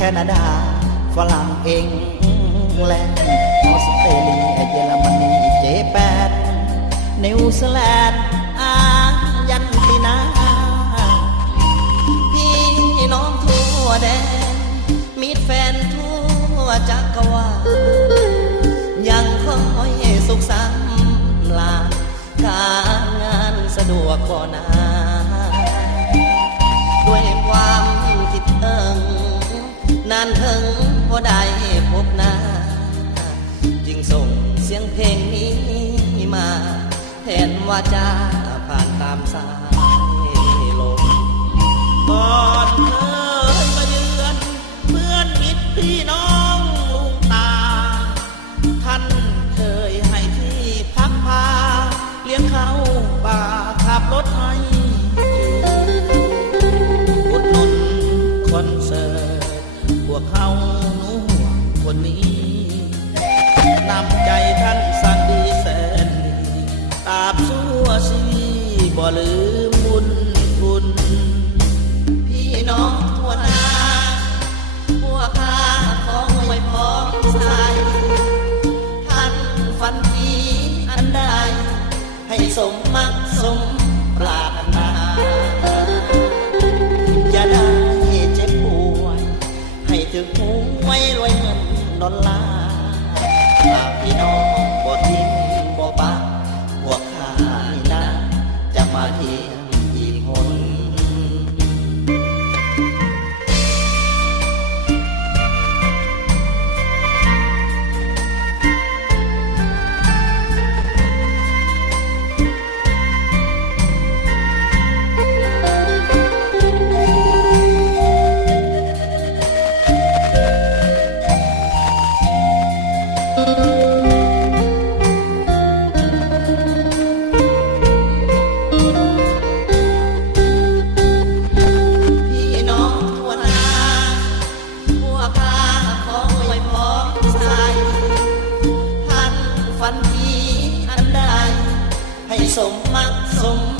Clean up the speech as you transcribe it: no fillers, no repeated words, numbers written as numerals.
แคนาดาฝรั่งเองแลนด์ออสเตรเลียเยอรมนีเจแปนนิวซีแลนด์อายันตินาพี่น้องทั่วแดนมีแฟนทั่วจักรวาลยังคอยสุขสันต์ลาการงานสะดวกบ่นาด้วยความคิดถึงนานถึงพอได้พบหน้าจึงส่งเสียงเพลงนี้มาแทนว่าจะผ่านตามสายลมก่อนเคยมาเยือนเพื่อนมิตรพี่น้องลุงตาท่านเคยให้ที่พักพาเลี้ยงข้าวป่าขับรถให้อุดหนุนคอนเสิร์ตพวกเขาหนูคนนี้นำใจท่านสั่งดีแสนดีตราบชั่วชีวิตบ่ลืมบุญคุณพี่น้องทั่วหน้าพวกข้าขอไว้พร้อมใส่ท่านฝันดีอันใดให้สมมักสมปรารถนาอย่าได้เจ็บป่วยให้ถึงหูไว้รวยเงินดอลลาร์หากพี่น้องบ่ทิ้งบ่ปะพวกข้านี่นะจะมาเที่ยวอีกคน สมมักสม